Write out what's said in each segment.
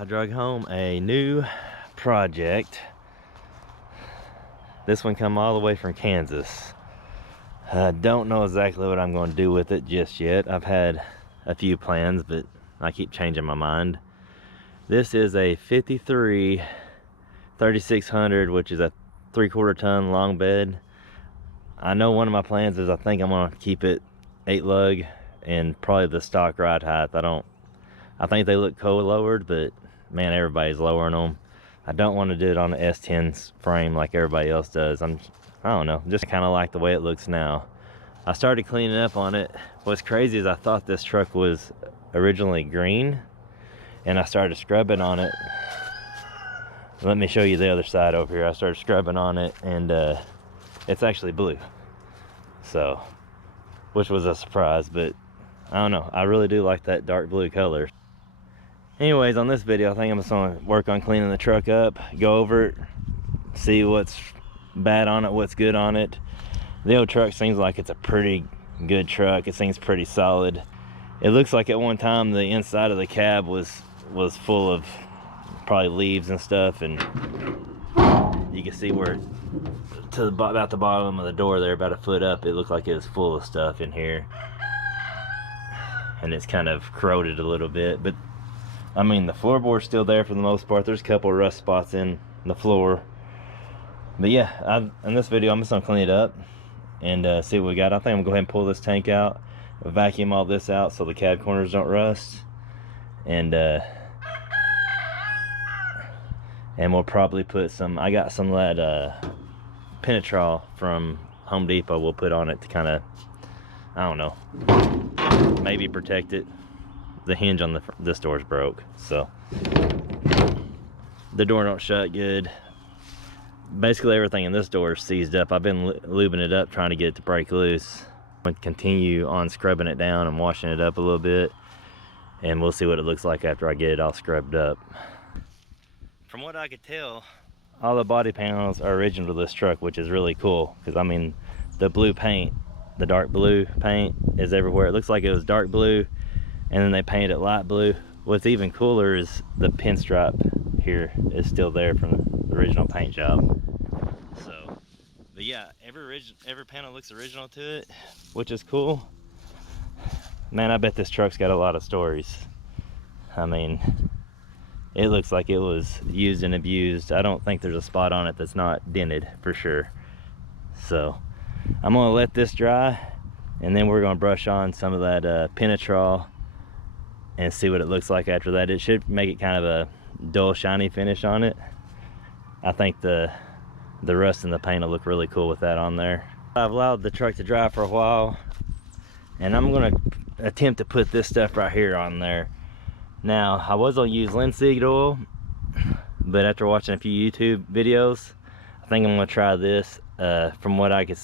I drug home a new project. This one come all the way from Kansas. I don't know exactly what I'm going to do with it just yet. I've had a few plans, but I keep changing my mind. This is a 53 3600, which is a 3/4 ton long bed. I know one of my plans is I think I'm going to keep it 8 lug and probably the stock ride height. I think they look co-lowered, but man, everybody's lowering them. I don't want to do it on the S10 frame like everybody else does. I don't know, just kind of like the way it looks now. I started cleaning up on it. What's crazy is I thought this truck was originally green, and I started scrubbing on it. Let me show you the other side over here. I started scrubbing on it, and it's actually blue. So, which was a surprise, but I don't know. I really do like that dark blue color. Anyways, on this video, I think I'm just gonna work on cleaning the truck up, go over it, see what's bad on it, what's good on it. The old truck seems like it's a pretty good truck. It seems pretty solid. It looks like at one time the inside of the cab was full of probably leaves and stuff, and you can see where about the bottom of the door there, about a foot up, it looked like it was full of stuff in here, and it's kind of corroded a little bit. But I mean, the floorboard's still there for the most part. There's a couple of rust spots in the floor. But yeah, in this video, I'm just gonna clean it up and see what we got. I think I'm gonna go ahead and pull this tank out, vacuum all this out so the cab corners don't rust. And we'll probably put some, I got some of that Penetrol from Home Depot we'll put on it to kind of, I don't know, maybe protect it. The hinge on this door's broke, so the door don't shut good. Basically everything in this door is seized up. I've been lubing it up, trying to get it to break loose. I'm gonna continue on scrubbing it down and washing it up a little bit, and we'll see what it looks like after I get it all scrubbed up. From what I could tell, all the body panels are original to this truck, which is really cool, because I mean, the blue paint, the dark blue paint is everywhere. It looks like it was dark blue, and then they painted it light blue. What's even cooler is the pinstripe here is still there from the original paint job. So, but yeah, every panel looks original to it, which is cool. Man, I bet this truck's got a lot of stories. I mean, it looks like it was used and abused. I don't think there's a spot on it that's not dented for sure. So, I'm gonna let this dry, and then we're gonna brush on some of that Penetrol and see what it looks like after that. It should make it kind of a dull, shiny finish on it. I think the rust in the paint will look really cool with that on there. I've allowed the truck to dry for a while, and I'm gonna attempt to put this stuff right here on there. Now, I was gonna use linseed oil, but after watching a few YouTube videos, I think I'm gonna try this. From what I could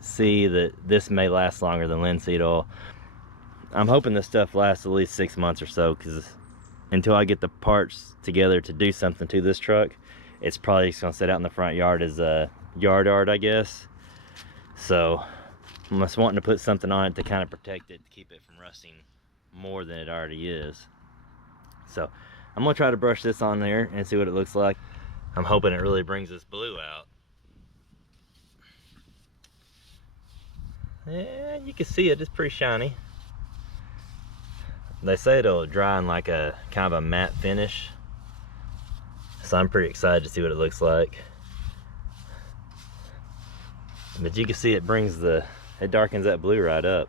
see, that this may last longer than linseed oil. I'm hoping this stuff lasts at least 6 months or so, because until I get the parts together to do something to this truck, it's probably just gonna sit out in the front yard as a yard art, I guess. So I'm just wanting to put something on it to kind of protect it, to keep it from rusting more than it already is. So I'm gonna try to brush this on there and see what it looks like. I'm hoping it really brings this blue out. Yeah, you can see it, it's pretty shiny. They say it'll dry in like a kind of a matte finish, so I'm pretty excited to see what it looks like. But you can see it it darkens that blue right up.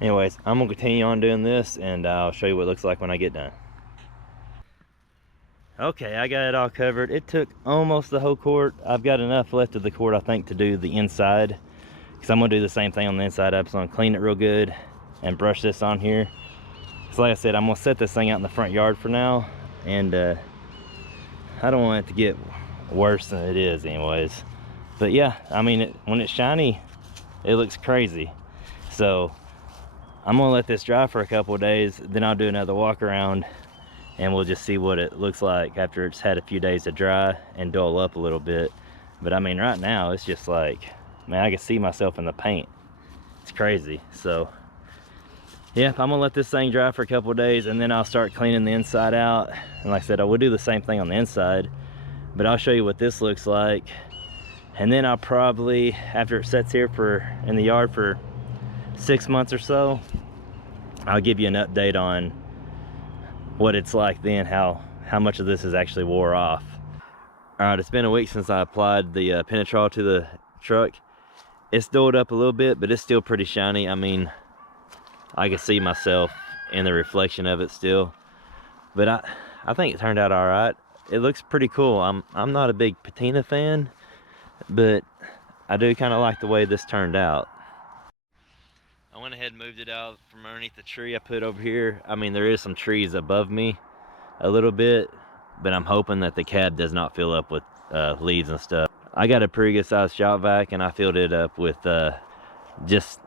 Anyways, I'm gonna continue on doing this, and I'll show you what it looks like when I get done. Okay, I got it all covered. It took almost the whole quart. I've got enough left of the quart, I think, to do the inside, because I'm gonna do the same thing on the inside. I'm just gonna clean it real good and brush this on here. So like I said, I'm gonna set this thing out in the front yard for now, and I don't want it to get worse than it is anyways. But yeah, I mean, when it's shiny, it looks crazy. So I'm gonna let this dry for a couple of days, then I'll do another walk around, and we'll just see what it looks like after it's had a few days to dry and dull up a little bit. But I mean, right now it's just like, man, I can see myself in the paint. It's it's crazy. So yeah, I'm gonna let this thing dry for a couple of days, and then I'll start cleaning the inside out. And like I said, I will do the same thing on the inside, but I'll show you what this looks like. And then I'll probably, after it sits here in the yard for 6 months or so, I'll give you an update on what it's like then, how much of this is actually wore off. All right, it's been a week since I applied the Penetrol to the truck. It's dulled up a little bit, but it's still pretty shiny. I mean, I can see myself in the reflection of it still, but I think it turned out all right. It looks pretty cool. I'm not a big patina fan, but I do kind of like the way this turned out. I went ahead and moved it out from underneath the tree I put over here. I mean, there is some trees above me a little bit, but I'm hoping that the cab does not fill up with leaves and stuff. I got a pretty good sized shop vac, and I filled it up with just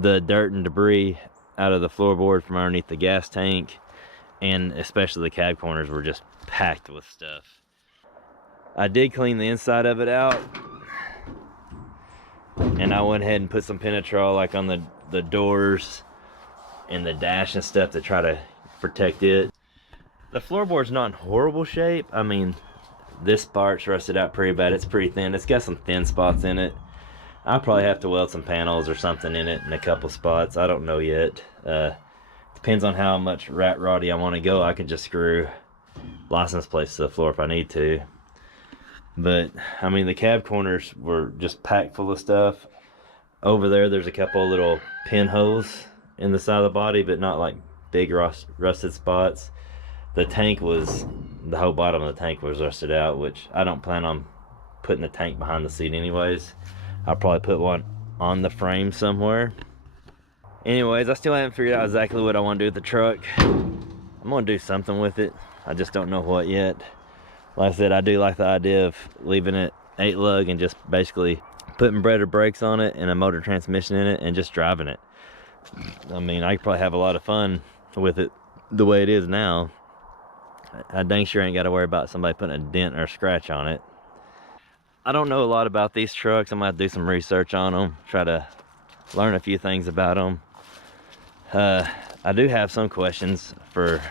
the dirt and debris out of the floorboard from underneath the gas tank, and especially the cab corners were just packed with stuff. I did clean the inside of it out, and I went ahead and put some Penetrol like on the doors and the dash and stuff to try to protect it. The floorboard's not in horrible shape. I mean, this part's rusted out pretty bad. It's pretty thin. It's got some thin spots in it. I'll probably have to weld some panels or something in it in a couple spots. I don't know yet. Depends on how much rat roddy I want to go. I can just screw license plates to the floor if I need to. But I mean, the cab corners were just packed full of stuff. Over there's a couple little pinholes in the side of the body, but not like big rusted spots. The whole bottom of the tank was rusted out, which I don't plan on putting the tank behind the seat anyways. I'll probably put one on the frame somewhere. Anyways, I still haven't figured out exactly what I want to do with the truck. I'm gonna do something with it. I just don't know what yet. Like I said, I do like the idea of leaving it 8 lug and just basically putting breaded brakes on it and a motor transmission in it and just driving it. I mean, I could probably have a lot of fun with it the way it is now. I dang sure ain't got to worry about somebody putting a dent or a scratch on it. I don't know a lot about these trucks. I'm gonna have to do some research on them, try to learn a few things about them. I do have some questions for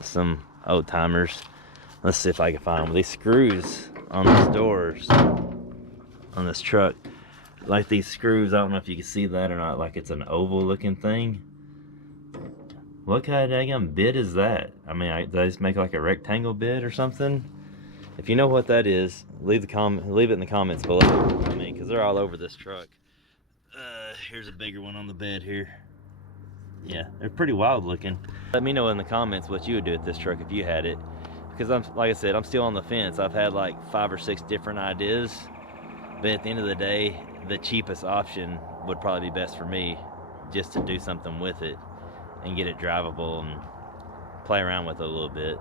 some old timers. Let's see if I can find them. These screws on these doors on this truck, like these screws, I don't know if you can see that or not, like it's an oval looking thing. What kind of daggum bit is that? I mean, do they just make like a rectangle bit or something? If you know what that is, leave it in the comments below. I mean, because they're all over this truck. Here's a bigger one on the bed here. Yeah, they're pretty wild looking. Let me know in the comments what you would do with this truck if you had it, because like I said, I'm still on the fence. I've had like 5 or 6 different ideas, but at the end of the day, the cheapest option would probably be best for me, just to do something with it and get it drivable and play around with it a little bit.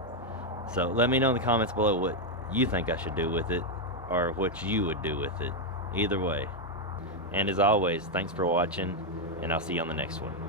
So let me know in the comments below what you think I should do with it, or what you would do with it. Either way. And as always, thanks for watching, and I'll see you on the next one.